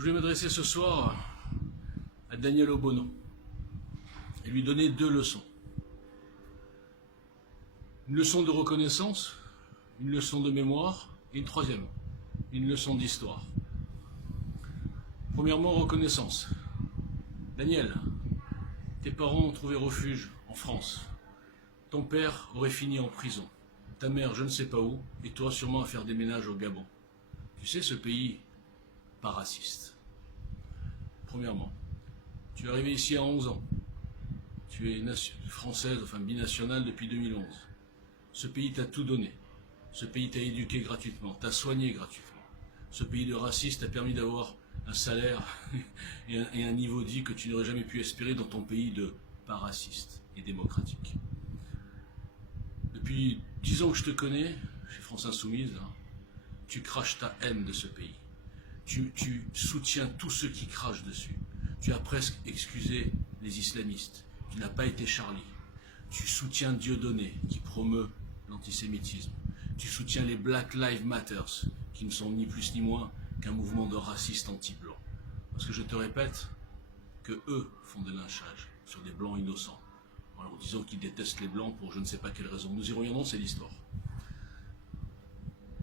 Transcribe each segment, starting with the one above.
Je voulais m'adresser ce soir à Daniel Obono et lui donner deux leçons. Une leçon de reconnaissance, une leçon de mémoire et une troisième, une leçon d'histoire. Premièrement, reconnaissance. Daniel, tes parents ont trouvé refuge en France. Ton père aurait fini en prison. Ta mère, je ne sais pas où, et toi sûrement à faire des ménages au Gabon. Tu sais, ce pays, pas raciste. Premièrement, tu es arrivé ici à 11 ans. Tu es française, enfin binationale depuis 2011. Ce pays t'a tout donné. Ce pays t'a éduqué gratuitement, t'a soigné gratuitement. Ce pays de raciste t'a permis d'avoir un salaire et un niveau de vie que tu n'aurais jamais pu espérer dans ton pays de pas raciste et démocratique. Depuis 10 ans que je te connais, chez France Insoumise, hein, tu craches ta haine de ce pays. Tu soutiens tous ceux qui crachent dessus. Tu as presque excusé les islamistes. Tu n'as pas été Charlie. Tu soutiens Dieudonné, qui promeut l'antisémitisme. Tu soutiens les Black Lives Matter, qui ne sont ni plus ni moins qu'un mouvement de racistes anti-blancs. Parce que je te répète que eux font des lynchages sur des blancs innocents, en leur disant qu'ils détestent les blancs pour je ne sais pas quelle raison. Nous y reviendrons, c'est l'histoire.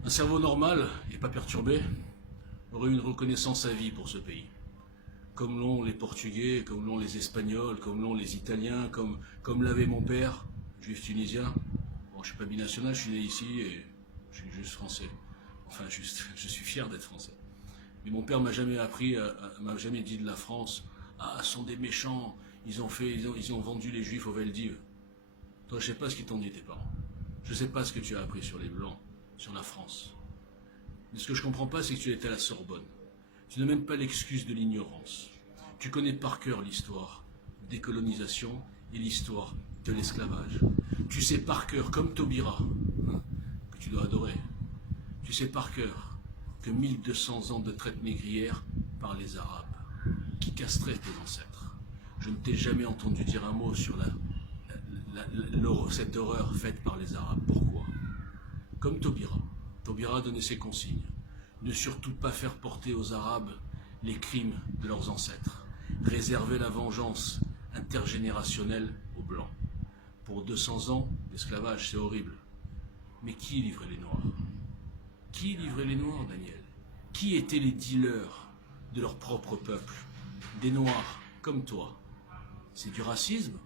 Un cerveau normal et pas perturbé aurait une reconnaissance à vie pour ce pays. Comme l'ont les Portugais, comme l'ont les Espagnols, comme l'ont les Italiens, comme l'avait mon père, juif tunisien. Bon, je ne suis pas binational, je suis né ici et je suis juste français. Enfin, je suis fier d'être français. Mais mon père m'a jamais appris, m'a jamais dit de la France, ah, ce sont des méchants, ils ont vendu les juifs aux Veldives. Toi, je ne sais pas ce qu'ils t'ont dit tes parents. Je ne sais pas ce que tu as appris sur les blancs, sur la France. Mais ce que je ne comprends pas, c'est que tu étais à la Sorbonne. Tu n'as même pas l'excuse de l'ignorance. Tu connais par cœur l'histoire des colonisations et l'histoire de l'esclavage. Tu sais par cœur, comme Taubira, hein, que tu dois adorer, tu sais par cœur que 1200 ans de traite négrière par les Arabes, qui castraient tes ancêtres. Je ne t'ai jamais entendu dire un mot sur cette horreur faite par les Arabes. Pourquoi? Comme Taubira. Taubira donnait ses consignes. Ne surtout pas faire porter aux Arabes les crimes de leurs ancêtres. Réserver la vengeance intergénérationnelle aux Blancs. Pour 200 ans, l'esclavage, c'est horrible. Mais qui livrait les Noirs? Qui livrait les Noirs, Daniel? Qui étaient les dealers de leur propre peuple? Des Noirs, comme toi. C'est du racisme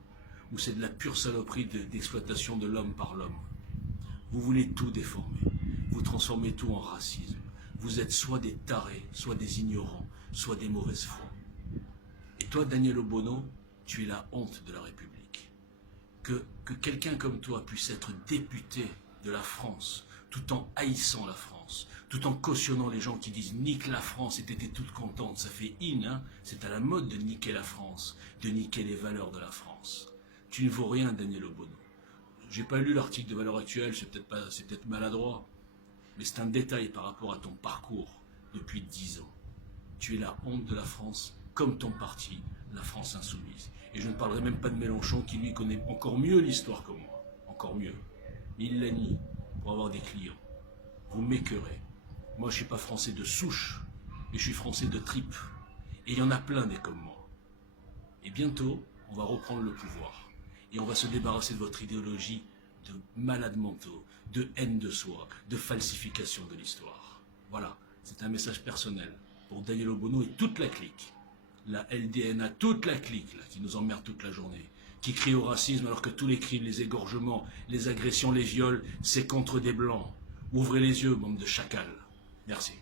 ou c'est de la pure saloperie d'exploitation de l'homme par l'homme? Vous voulez tout déformer. Vous transformez tout en racisme. Vous êtes soit des tarés, soit des ignorants, soit des mauvaises foi. Et toi, Daniel Obono, tu es la honte de la République. Que quelqu'un comme toi puisse être député de la France, tout en haïssant la France, tout en cautionnant les gens qui disent « nique la France » et t'étais toute contente, ça fait in, hein, c'est à la mode de niquer la France, de niquer les valeurs de la France. Tu ne vaux rien, Daniel Obono. J'ai pas lu l'article de Valeurs Actuelles, c'est peut-être maladroit, mais c'est un détail par rapport à ton parcours depuis 10 ans. Tu es la honte de la France, comme ton parti, la France Insoumise. Et je ne parlerai même pas de Mélenchon, qui lui connaît encore mieux l'histoire que moi, encore mieux. Mais il la nie pour avoir des clients. Vous m'écœurez. Moi, je ne suis pas français de souche, mais je suis français de tripe. Et il y en a plein des comme moi. Et bientôt, on va reprendre le pouvoir. Et on va se débarrasser de votre idéologie de malades mentaux, de haine de soi, de falsification de l'histoire. Voilà, c'est un message personnel pour Daniel Obono et toute la clique. La LDNA, toute la clique là, qui nous emmerde toute la journée, qui crie au racisme alors que tous les crimes, les égorgements, les agressions, les viols, c'est contre des blancs. Ouvrez les yeux, bande de chacals. Merci.